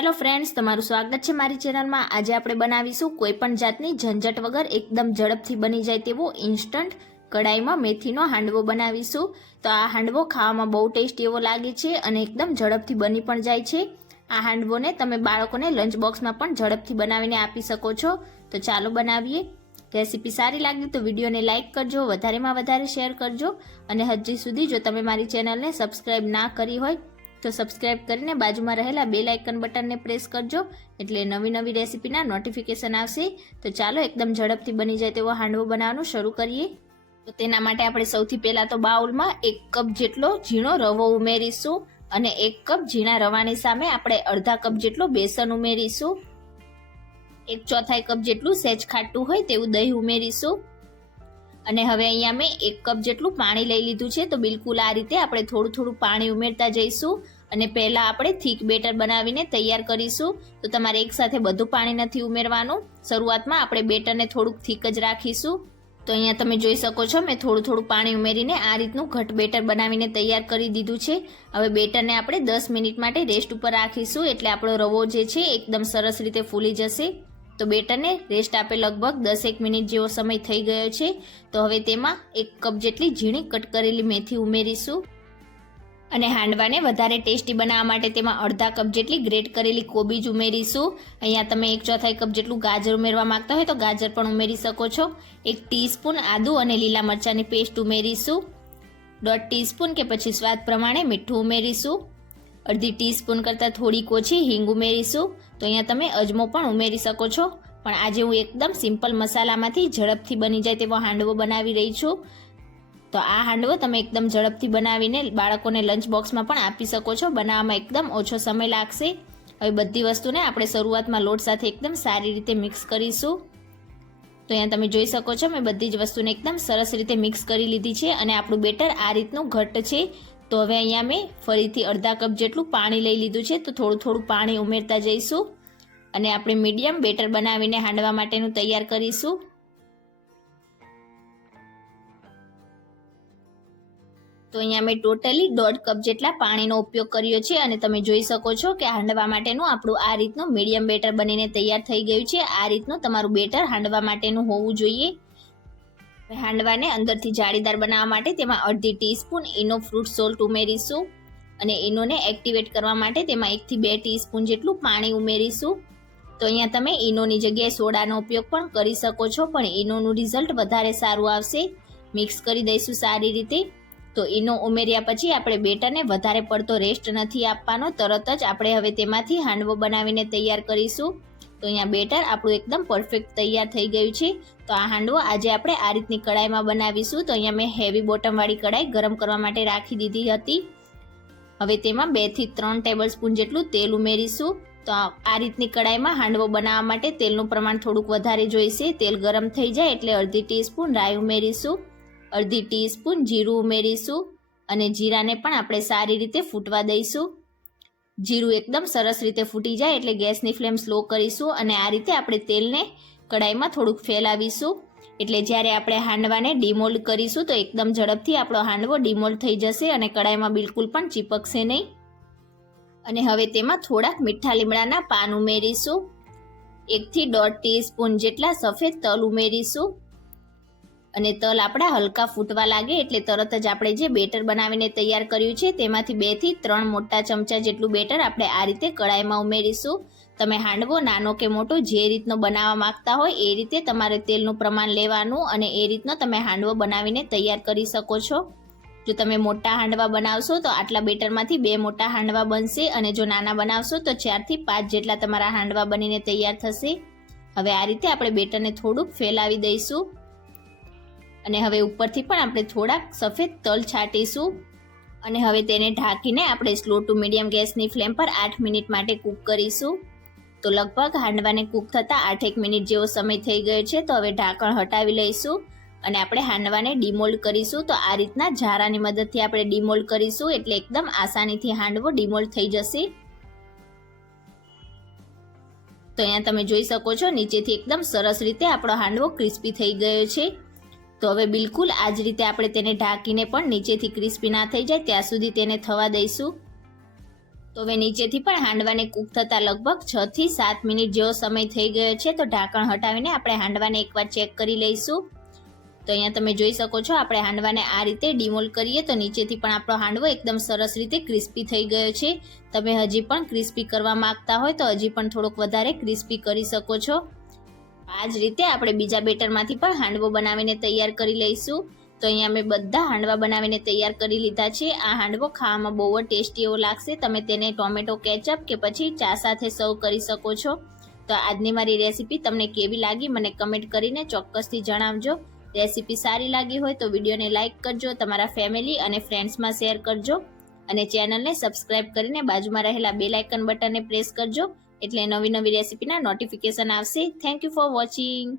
Hello friends, તમારું સ્વાગત છે મારી ચેનલમાં। આજે આપણે બનાવીશું કોઈપણ જાતની ઝંઝટ વગર એકદમ ઝડપથી બની જાય તેવો ઇન્સ્ટન્ટ કડાઈમાં મેથીનો હાંડવો બનાવીશું। તો આ હાંડવો ખાવામાં બહુ ટેસ્ટી એવો લાગે છે અને એકદમ ઝડપથી બની પણ જાય છે। આ હાંડવોને તમે બાળકોને લંચ બોક્સમાં પણ ઝડપથી બનાવીને આપી શકો છો। તો ચાલો બનાવીએ। રેસીપી સારી લાગી તો વિડીયોને લાઇક કરજો, વધારેમાં વધારે શેર કરજો અને હજી સુધી જો તમે મારી ચેનલને સબસ્ક્રાઈબ ના કરી હોય તો સબસ્ક્રાઇબ કરીને બાજુમાં રહેલા બેલ આઇકન બટનને પ્રેસ કરજો, એટલે નવી નવી રેસીપીના નોટિફિકેશન આવશે। તો ચાલો એકદમ ઝડપથી બની જાય તેવો હાંડવો બનાવવાનું શરૂ કરીએ। તો તેના માટે આપણે સૌથી પહેલાં તો બાઉલમાં 1 કપ જેટલો ઝીણો રવો ઉમેરીશું અને 1 કપ ઝીણા રવાની સામે આપણે અડધા કપ જેટલો બેસન ઉમેરીશું। 1/4 કપ જેટલું સહેજ ખાટું હોય તેવું દહીં ઉમેરીશું અને હવે અહીંયા મેં 1 કપ જેટલું પાણી લઈ લીધું છે। તો બિલકુલ આ રીતે આપણે થોડું થોડું પાણી ઉમેરતા જઈશું અને પહેલાં આપણે થીક બેટર બનાવીને તૈયાર કરીશું। તો તમારે એકસાથે બધું પાણી નથી ઉમેરવાનું, શરૂઆતમાં આપણે બેટરને થોડુંક થીક જ રાખીશું। તો અહીંયા તમે જોઈ શકો છો મેં થોડું થોડું પાણી ઉમેરીને આ રીતનું ઘટ બેટર બનાવીને તૈયાર કરી દીધું છે। હવે બેટરને આપણે 10 મિનિટ માટે રેસ્ટ ઉપર રાખીશું, એટલે આપણો રવો જે છે એકદમ સરસ રીતે ફૂલી જશે। તો બેટરને રેસ્ટ આપે લગભગ 10-1 મિનિટ જેવો સમય થઈ ગયો છે। તો હવે તેમાં 1 કપ જેટલી ઝીણી કટ કરેલી મેથી ઉમેરીશું અને હાંડવાને વધારે ટેસ્ટી બનાવવા માટે તેમાં અડધા કપ જેટલી ગ્રેટ કરેલી કોબીજ ઉમેરીશું। અહીંયા તમે 1/4 કપ જેટલું ગાજર ઉમેરવા માંગતા હોય તો ગાજર પણ ઉમેરી શકો છો। 1 ટીસ્પૂન આદુ અને લીલા મરચાંની પેસ્ટ ઉમેરીશું। 1/2 ટીસ્પૂન કે પછી સ્વાદ પ્રમાણે મીઠું ઉમેરીશું। અડધી ટીસ્પૂન કરતાં થોડીક ઓછી હિંગ ઉમેરીશું। તો અહીંયા તમે અજમો પણ ઉમેરી શકો છો, પણ આજે હું એકદમ સિમ્પલ મસાલામાંથી ઝડપથી બની જાય તેવો હાંડવો બનાવી રહી છું। તો આ હાંડવો તમે એકદમ ઝડપથી બનાવીને બાળકોને લંચ બોક્સમાં પણ આપી શકો છો, બનાવવામાં એકદમ ઓછો સમય લાગશે। હવે બધી વસ્તુને આપણે શરૂઆતમાં લોટ સાથે એકદમ સારી રીતે મિક્સ કરીશું। તો અહીંયા તમે જોઈ શકો છો મેં બધી જ વસ્તુને એકદમ સરસ રીતે મિક્સ કરી લીધી છે અને આપણું બેટર આ રીતનું ઘટ્ટ છે। તો હવે અહીંયા મેં ફરીથી અડધા કપ જેટલું પાણી લઈ લીધું છે, તો થોડું થોડું પાણી ઉમેરતા જઈશું અને આપણે મીડિયમ બેટર બનાવીને હાંડવા માટેનું તૈયાર કરીશું। તો અહીંયા મેં ટોટલી 1.5 કપ જેટલા પાણીનો ઉપયોગ કર્યો છે અને તમે જોઈ શકો છો કે હાંડવા માટેનું આપણું આ રીતનું મીડિયમ બેટર બનીને તૈયાર થઈ ગયું છે। આ રીતનું તમારું બેટર હાંડવા માટેનું હોવું જોઈએ। હાંડવાને અંદરથી જાળીદાર બનાવવા માટે તેમાં અડધી ટીસ્પૂન ઈનો ફ્રૂટ સોલ્ટ ઉમેરીશું અને ઈનોને એક્ટિવેટ કરવા માટે તેમાં 1 થી 2 ટીસ્પૂન જેટલું પાણી ઉમેરીશું। તો અહીંયા તમે ઈનોની જગ્યાએ સોડાનો ઉપયોગ પણ કરી શકો છો, પણ ઈનોનું રિઝલ્ટ વધારે સારું આવશે। મિક્સ કરી દઈશું સારી રીતે। તો ઈનો ઉમેર્યા પછી આપણે બેટરને વધારે પડતો રેસ્ટ નથી આપવાનો, તરત જ આપણે હવે તેમાંથી હાંડવો બનાવીને તૈયાર કરીશું। તો અહીંયા બેટર આપણું એકદમ પરફેક્ટ તૈયાર થઈ ગયું છે। તો આ હાંડવો આજે આપણે આ રીતની કડાઈમાં બનાવીશું। તો અહીંયા મેં હેવી બોટમવાળી કડાઈ ગરમ કરવા માટે રાખી દીધી હતી। હવે તેમાં 2 થી 3 ટેબલ સ્પૂન જેટલું તેલ ઉમેરીશું। તો આ રીતની કડાઈમાં હાંડવો બનાવવા માટે તેલનું પ્રમાણ થોડુંક વધારે જોઈશે। તેલ ગરમ થઈ જાય એટલે અડધી ટીસ્પૂન રાઈ ઉમેરીશું, અડધી ટીસ્પૂન જીરું ઉમેરીશું અને જીરાને પણ આપણે સારી રીતે ફૂટવા દઈશું। જીરું એકદમ સરસ રીતે ફૂટી જાય એટલે ગેસની ફ્લેમ સ્લો કરીશું અને આ રીતે આપણે તેલને કડાઈમાં થોડુંક ફેલાવીશું, એટલે જ્યારે આપણે હાંડવાને ડીમોલ્ડ કરીશું તો એકદમ ઝડપથી આપણો હાંડવો ડીમોલ્ડ થઈ જશે અને કડાઈમાં બિલકુલ પણ ચીપકશે નહીં। અને હવે તેમાં થોડાક મીઠા લીમડાના પાન ઉમેરીશું। 1 થી 1.5 ટીસ્પૂન જેટલા સફેદ તલ ઉમેરીશું અને તલ આપણા હલકા ફૂટવા લાગે એટલે તરત જ આપણે જે બેટર બનાવીને તૈયાર કર્યું છે તેમાંથી 2 થી 3 મોટા ચમચા જેટલું બેટર આપણે આ રીતે કડાઈમાં ઉમેરીશું। તમે હાંડવો નાનો કે મોટો જે રીતનો બનાવવા માંગતા હોય એ રીતે તમારે તેલનું પ્રમાણ લેવાનું અને એ રીતનો તમે હાંડવો બનાવીને તૈયાર કરી શકો છો। જો તમે મોટા હાંડવા બનાવશો તો આટલા બેટરમાંથી 2 મોટા હાંડવા બનશે અને જો નાના બનાવશો તો 4 થી 5 જેટલા તમારા હાંડવા બનીને તૈયાર થશે। હવે આ રીતે આપણે બેટરને થોડુંક ફેલાવી દઈશું અને હવે ઉપરથી પણ આપણે થોડાક સફેદ તલ છાંટીશું અને હવે તેને ઢાંકીને આપણે સ્લો ટુ મીડિયમ ગેસની ફ્લેમ પર 8 મિનિટ માટે કૂક કરીશું। તો લગભગ હાંડવાને કૂક થતાં 8-1 મિનિટ જેવો સમય થઈ ગયો છે। તો હવે ઢાંકણ હટાવી લઈશું અને આપણે હાંડવાને ડીમોલ્ડ કરીશું। તો આ રીતના ઝારાની મદદથી આપણે ડીમોલ્ડ કરીશું એટલે એકદમ આસાનીથી હાંડવો ડીમોલ્ડ થઈ જશે। તો અહીંયા તમે જોઈ શકો છો નીચેથી એકદમ સરસ રીતે આપણો હાંડવો ક્રિસ્પી થઈ ગયો છે। તો હવે બિલકુલ આ જ રીતે આપણે તેને ઢાંકીને પણ નીચેથી ક્રિસ્પી ના થઈ જાય ત્યાં સુધી તેને થવા દઈશું। તો હવે નીચેથી પણ હાંડવાને કૂક થતા લગભગ 6 થી 7 મિનિટ જેવો સમય થઈ ગયો છે. તો ઢાંકણ હટાવીને આપણે હાંડવાને એકવાર ચેક કરી લઈશું. તો અહીંયા તમે જોઈ શકો છો, આપણે હાંડવાને આ રીતે ડિમોલ્ડ કરીએ તો નીચેથી પણ આપણો હાંડવો એકદમ સરસ રીતે ક્રિસ્પી થઈ ગયો છે. તમે હજી પણ ક્રિસ્પી કરવા માંગતા હોય તો હજી પણ થોડોક વધારે ક્રિસ્પી કરી શકો છો. આ જ રીતે આપણે બીજા બેટરમાંથી પણ હાંડવો બનાવીને તૈયાર કરી લઈશું. તો અહીંયા મેં બધા હાંડવા બનાવીને તૈયાર કરી લીધા છે. આ હાંડવો ખાવામાં બહુ જ ટેસ્ટી એવો લાગશે. તમે તેને ટોમેટો કેચઅપ કે પછી ચા સાથે સર્વ કરી શકો છો. તો આજની મારી રેસીપી તમને કેવી લાગી મને કમેન્ટ કરીને ચોક્કસથી જણાવજો. રેસીપી સારી લાગી હોય તો વિડીયોને લાઇક કરજો, તમારા ફેમિલી અને ફ્રેન્ડ્સમાં શેર કરજો અને ચેનલને સબસ્ક્રાઇબ કરીને બાજુમાં રહેલા બેલ આઇકન બટનને પ્રેસ કરજો, એટલે નવી નવી રેસીપીના નોટિફિકેશન આવશે. Thank you for watching.